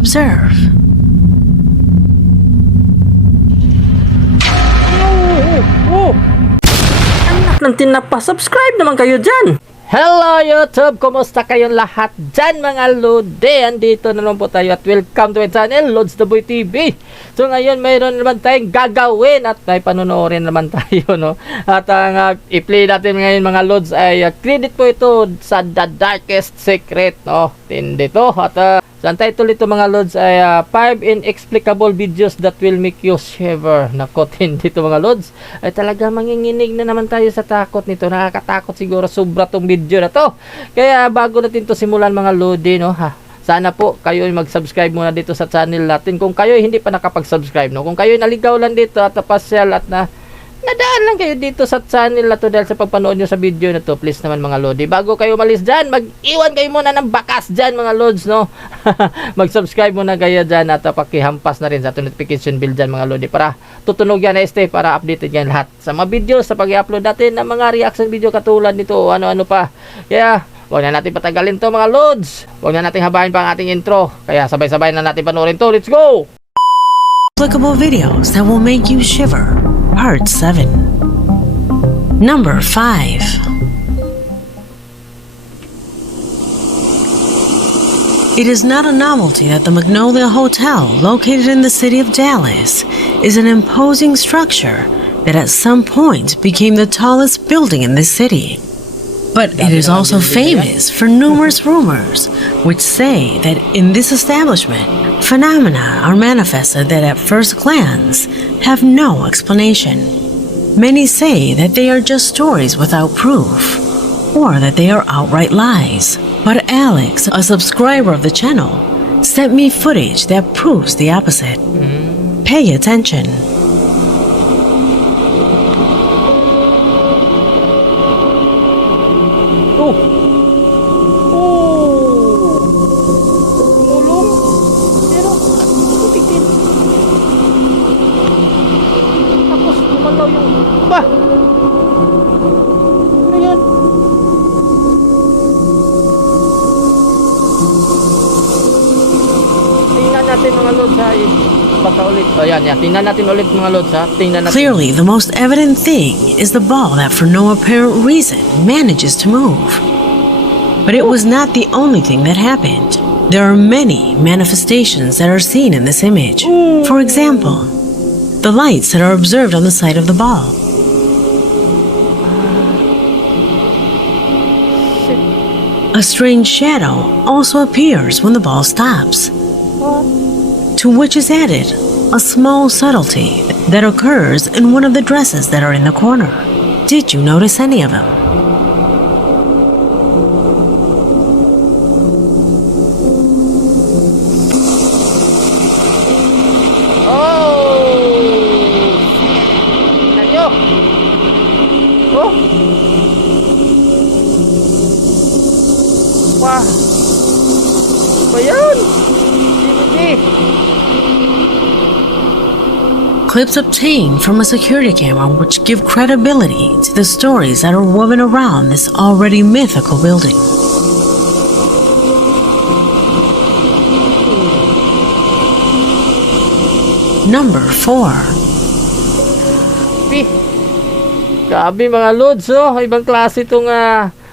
observe. Anak ng tinapa, subscribe naman kayo dyan! Hello YouTube! Kumusta kayong lahat dyan mga Lodi? Andito na naman po tayo at welcome to my channel, Lods the Boy TV. So ngayon mayroon naman tayong gagawin at may panonoorin naman tayo, no? At ang i-play natin ngayon mga Lods ay credit po ito sa The Darkest Secret, no? Tindi to. At ang title ito mga Lods ay 5 Inexplicable Videos That Will Make You Shiver. Nako, tindi to mga Lods. Ay talaga manginginig na naman tayo sa takot nito. Nakakatakot siguro sobra tong video na to. Kaya bago natin to simulan mga Lodi, no, sana po kayo mag-subscribe muna dito sa channel natin. Kung kayo hindi pa nakapag-subscribe, no, kung kayo naligaw lang dito at napasyal at nadaan lang kayo dito sa channel na to dahil sa pagpanood nyo sa video na to, please naman mga Lodi, bago kayo malis dyan, mag-iwan kayo muna ng bakas dyan mga Lods, no? Mag-subscribe muna kayo dyan at pakihampas na rin sa notification bell dyan mga Lodi para tutunog yan na para updated yan lahat sa mga videos sa pag-i-upload natin ng mga reaction video katulad nito o ano-ano pa. Kaya huwag na natin patagalin to mga Lods, huwag na natin habahin pa ang ating intro, kaya sabay-sabay na natin panoorin to. Let's go! Inexplicable videos that will make you shiver. Part 7. Number 5. It is not a novelty that the Magnolia Hotel, located in the city of Dallas, is an imposing structure that at some point became the tallest building in this city. But it is also famous for numerous rumors which say that in this establishment, phenomena are manifested that at first glance have no explanation. Many say that they are just stories without proof, or that they are outright lies. But Alex, a subscriber of the channel, sent me footage that proves the opposite. Pay attention. Clearly, the most evident thing is the ball that for no apparent reason manages to move. But it was not the only thing that happened. There are many manifestations that are seen in this image. For example, the lights that are observed on the side of the ball. A strange shadow also appears when the ball stops. To which is added a small subtlety that occurs in one of the dresses that are in the corner. Did you notice any of them? Wah, bayan, clips obtained from a security camera which give credibility to the stories that are woven around this already mythical building. Number 4. Grabe mga Lods, oh. Ibang klase itong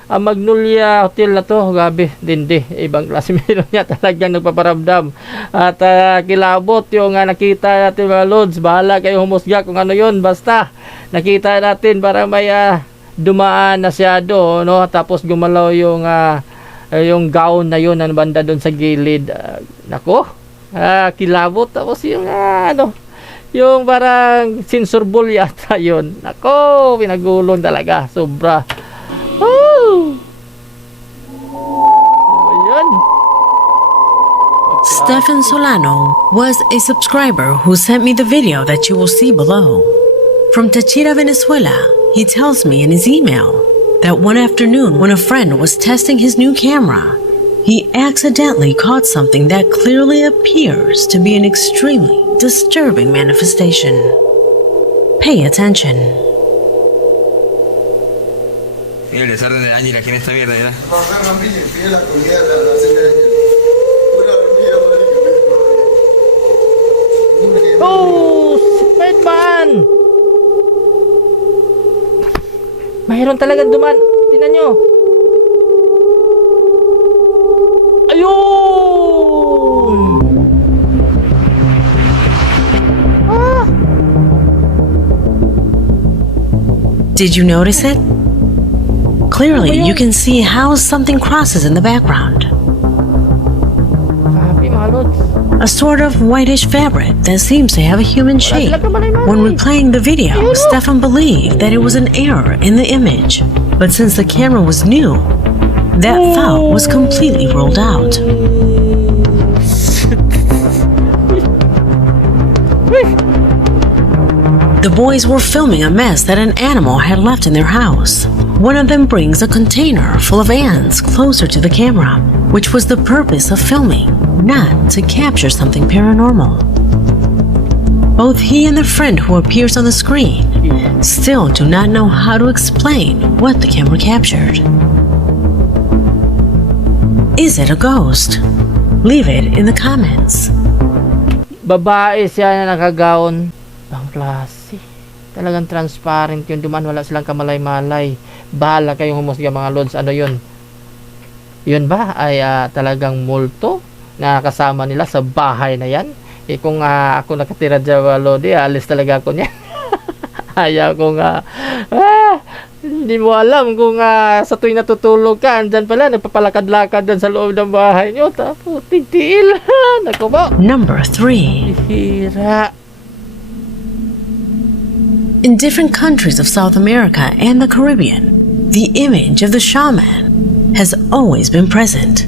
Magnolia Hotel na to. Grabe, dindi. Ibang klase meron niya talagang nagpaparamdam. At kilabot yung nakita natin mga Lods. Bahala kayo humusga kung ano yun. Basta nakita natin para may dumaan na shadow, no? Tapos gumalaw yung gown na yun na banda doon sa gilid. Nako, kilabot. Tapos yung yung parang sensor ball yata yun. Nako, pinagulong talaga. Sobra. Oh! Ayan. Stefan Solano was a subscriber who sent me the video that you will see below. From Tachira, Venezuela, he tells me in his email that one afternoon when a friend was testing his new camera, he accidentally caught something that clearly appears to be an extremely disturbing manifestation. Pay attention. Mira el desorden de Ángela aquí en esta mierda, ¿verdad? Mayroon talagang duman. Tingnan nyo. Ayun! Did you notice it? Clearly, you can see how something crosses in the background. Grabe mga lods. A sort of whitish fabric that seems to have a human shape. When replaying the video, Stefan believed that it was an error in the image. But since the camera was new, that thought was completely ruled out. The boys were filming a mess that an animal had left in their house. One of them brings a container full of ants closer to the camera, which was the purpose of filming, not to capture something paranormal. Both he and the friend who appears on the screen still do not know how to explain what the camera captured. Is it a ghost? Leave it in the comments. Babae siya na nakagaon. Ang klase. Talagang transparent yung duman. Wala silang kamalay-malay. Bahala kayong humusga mga lods. Ano yun? Yun ba ay talagang multo na kasama nila sa bahay na yan? Eh kung ako nakatira dyan mga lodi, alis talaga ako niya. Ayaw kong hindi mo alam kung sa tuwing natutulog ka, andyan pala, nagpapalakad-lakad dyan sa loob ng bahay nyo. Tapos, tigtiil. Naku po. Number 3. Hira. In different countries of South America and the Caribbean, the image of the shaman has always been present,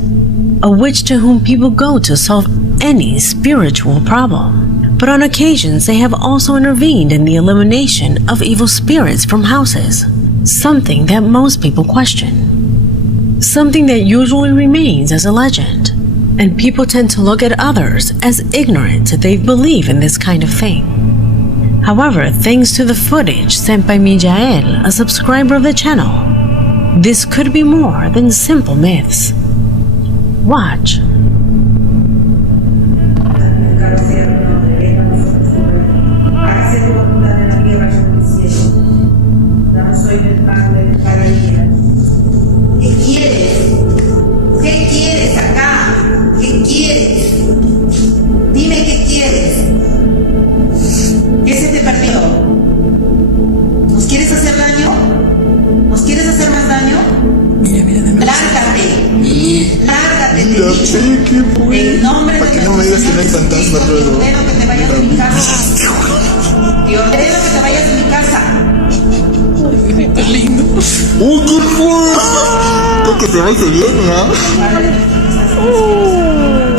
a witch to whom people go to solve any spiritual problem. But on occasions, they have also intervened in the elimination of evil spirits from houses, something that most people question. Something that usually remains as a legend, and people tend to look at others as ignorant if they believe in this kind of thing. However, thanks to the footage sent by Mijael, a subscriber of the channel, this could be more than simple myths. Watch. ¿Qué quieres? ¿Qué quieres acá? ¿Qué quieres? Dime qué quieres. ¿Qué se te perdió? ¿Nos quieres hacer daño? ¿Nos quieres hacer más daño? Lárgate. Lárgate, te he dicho. En nombre de no me digas que no hay fantasmas te luego. ordeno que te vayas de mi casa. Te ordeno que te vayas de mi casa. Está lindo. ¡Oh, qué fue! Creo que te va a bien, ¿no?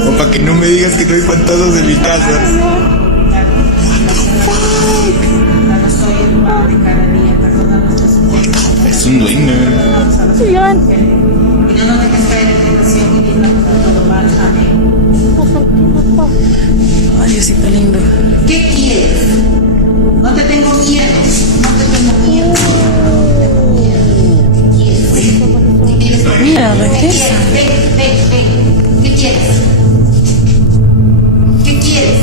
O para que no me digas que no hay fantasmas en mi casa. Es un duende. Yan. Y no nos dejes caer en tentación y líbranos de todo mal. Amén. Ay, Diosito lindo. ¿Qué quieres? No te tengo miedo. No te tengo miedo. ¿Qué quieres? Mira, ¿Qué quieres? Ven. ¿Qué quieres? ¿Qué quieres?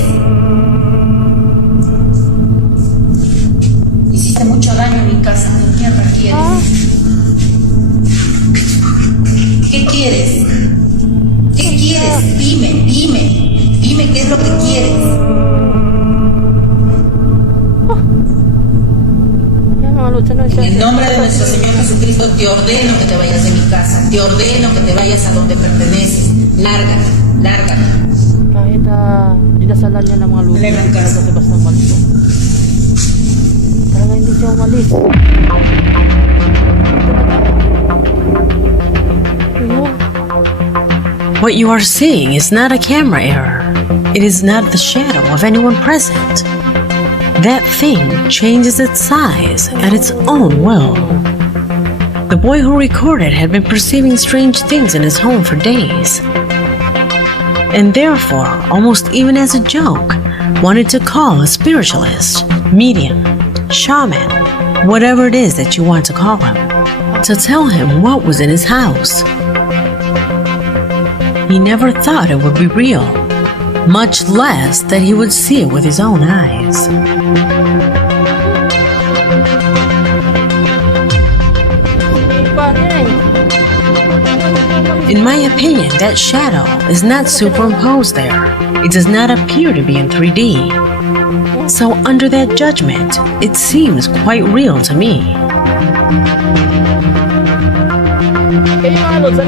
Hiciste mucho daño en mi casa. ¿Qué mierda quieres? ¿Qué quieres? ¿Qué quieres? Dime. Dime qué es lo que quieres. Yan mga lods. Ano En siya? el nombre de nuestro Señor Jesucristo te ordeno que te vayas de mi casa. Te ordeno que te vayas a donde perteneces. Lárgate. Kahit dinasalan niya ng mga lods. Talagang kaso. Kasi basta umalis ko. Talaga hindi siya umalis. Ayun. What you are seeing is not a camera error. It is not the shadow of anyone present. That thing changes its size at its own will. The boy who recorded had been perceiving strange things in his home for days, and therefore, almost even as a joke, wanted to call a spiritualist, medium, shaman, whatever it is that you want to call him, to tell him what was in his house. He never thought it would be real, much less that he would see it with his own eyes. In my opinion, that shadow is not superimposed there. It does not appear to be in 3D. So under that judgment, it seems quite real to me. Kayo mga lods,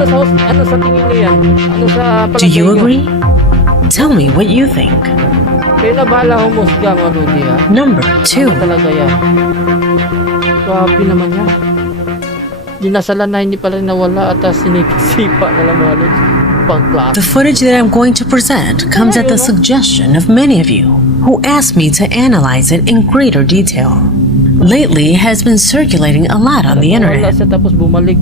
ano sa tingin nyo yan? Ano sa palagay Do you nyo? agree? Tell me what you think. Kayo na bahala humusga mga lodi ha. Number Ano 2. talaga yan? Grabe naman yan. Dinasalan na hindi pala nawala at sinikisipa na lang mga lods. Pangklase. The footage that I'm going to present comes at the suggestion of many of you who asked me to analyze it in greater detail. Lately, it has been circulating a lot on the Wala internet. siya tapos bumalik.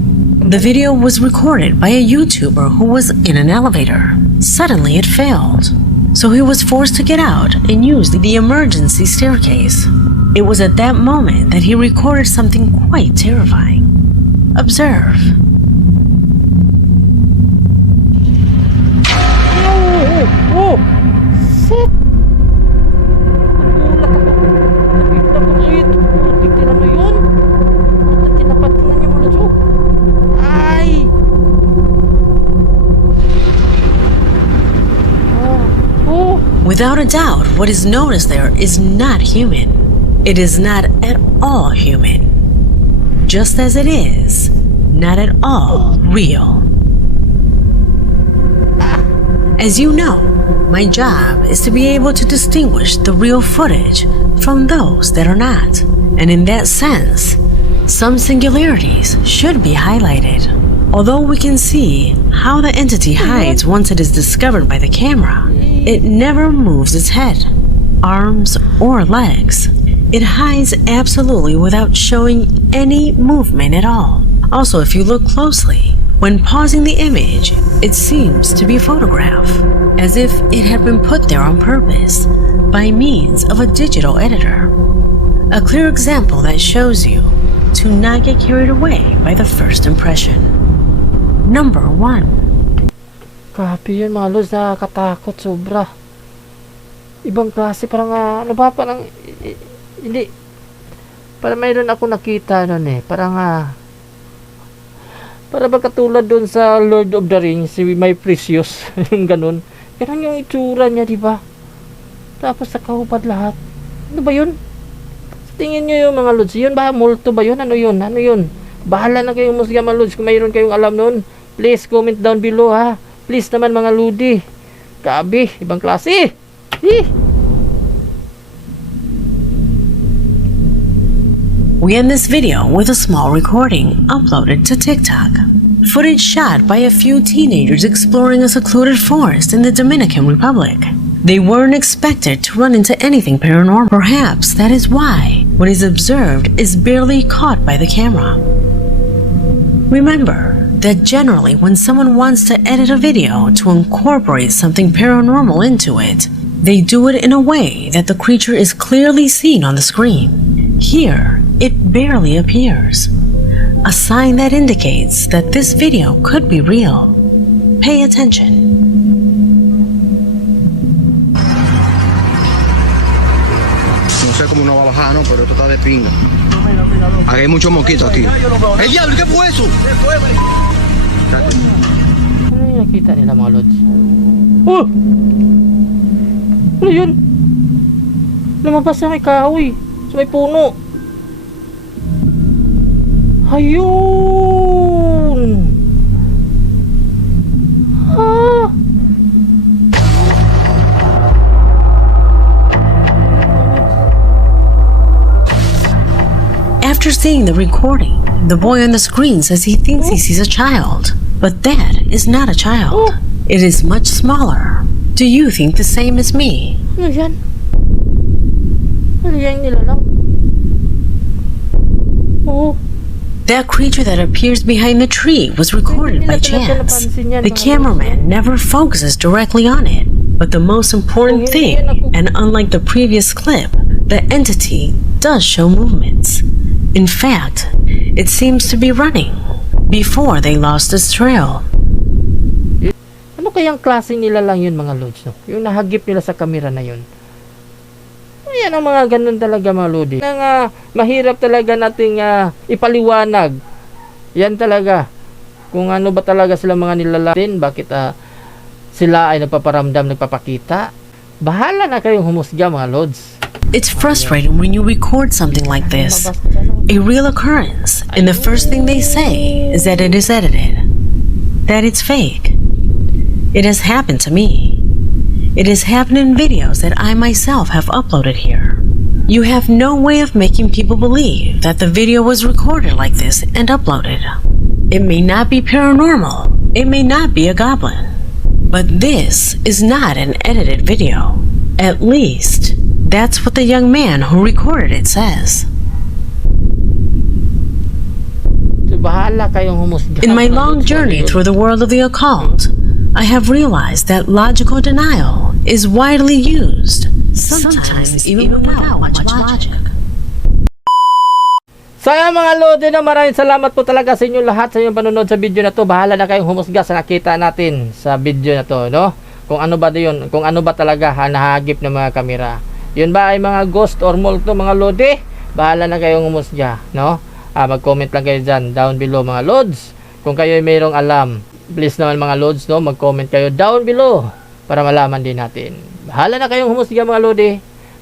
The video was recorded by a YouTuber who was in an elevator. Suddenly, it failed. So he was forced to get out and use the emergency staircase. It was at that moment that he recorded something quite terrifying. Observe. Oh! Shit! Nagulat ako. Nabigla ko. Ay, putik nila mo yun. At tinapatinan niya mo lods. Ay! Oh! Without a doubt, what is noticed there is not human. It is not at all human. Just as it is not at all real. As you know, my job is to be able to distinguish the real footage from those that are not. And in that sense, some singularities should be highlighted. Although we can see how the entity hides once it is discovered by the camera, it never moves its head, arms, or legs. It hides absolutely without showing any movement at all. Also, if you look closely, when pausing the image, it seems to be a photograph, as if it had been put there on purpose by means of a digital editor. A clear example that shows you to not get carried away by the first impression. Number 1. Grabe yun mga lods. Nakakatakot sobra. Ibang klase. Parang ano ba? Parang hindi. Parang mayroon ako nakita nun eh. Parang para ba katulad dun sa Lord of the Rings, si My Precious, yung ganun. Ganun yung itsura niya, di ba? Tapos nakahubad lahat. Ano ba yun? Sa tingin nyo yung mga lods, yun ba? Multo ba yun? Ano yun? Ano yun? Bahala na kayong musga mga lods. Kung mayroon kayong alam nun, please comment down below ha. Please naman mga lodi. Grabe, ibang klase. We end this video with a small recording uploaded to TikTok. Footage shot by a few teenagers exploring a secluded forest in the Dominican Republic. They weren't expected to run into anything paranormal. Perhaps that is why what is observed is barely caught by the camera. Remember that generally when someone wants to edit a video to incorporate something paranormal into it, they do it in a way that the creature is clearly seen on the screen. Here, it barely appears, a sign that indicates that this video could be real. Pay attention. No sé cómo no va a bajar, ¿no? Pero esto está de pinga. Aquí hay muchos mosquitos aquí. ¡El diablo! ¿Qué fue eso? Ano yung nakita nila mga lods? Oh! Ano yun? Lumabas na may kahoy sa may puno. Ayun! Ah! After seeing the recording, the boy on the screen says he thinks he sees a child, but that is not a child. It is much smaller. Do you think the same as me? Ano yan? Ano yan nilalang? Oh! That creature that appears behind the tree was recorded by chance. The cameraman never focuses directly on it. But the most important thing, and unlike the previous clip, the entity does show movements. In fact, it seems to be running before they lost its trail. Ano kayang klase nila lang yun mga lods, no? Yung nahagip nila sa kamera na yun. Ayan ang mga ganun talaga mga lodi. Mahirap talaga nating ipaliwanag. Yan talaga. kung ano ba talaga sila mga nilalaki, bakit sila ay nagpaparamdam, nagpapakita. Bahala na kayong humusga mga lods. It's frustrating when you record something like this, a real occurrence, and the first thing they say is that it is edited, that it's fake. It has happened to me. It has happened in videos that I myself have uploaded here. You have no way of making people believe that the video was recorded like this and uploaded. It may not be paranormal, it may not be a goblin, but this is not an edited video. At least, that's what the young man who recorded it says. So, bahala kayong humusga. In my long journey through the world of the occult, I have realized that logical denial is widely used, sometimes even without much logic. So ayan mga lodi, maraming salamat po talaga sa inyo lahat sa inyong panonood sa video na to. Bahala na kayong humusga sa nakita natin sa video na to, no? Kung ano ba yun, kung ano ba talaga nahagip ng mga kamera. Yun ba ay mga ghost or multo mga lodi? Bahala na kayong humusga, no? Mag-comment lang kayo dyan, down below mga lods. Kung kayo ay mayroong alam, please naman mga lods, no? Mag-comment kayo down below para malaman din natin. Bahala na kayong humusga mga lodi.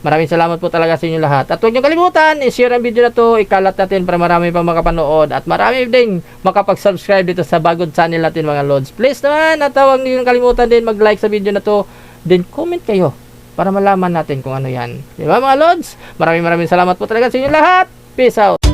Maraming salamat po talaga sa inyo lahat. At huwag niyo kalimutan, i-share ang video na to, ikalat natin para marami pang makapanood at marami ding makapag-subscribe dito sa bagong channel natin mga lods. Please naman, at huwag niyo kalimutan din mag-like sa video na to, then comment kayo para malaman natin kung ano yan. Diba mga lods? Maraming salamat po talaga sa inyo lahat. Peace out!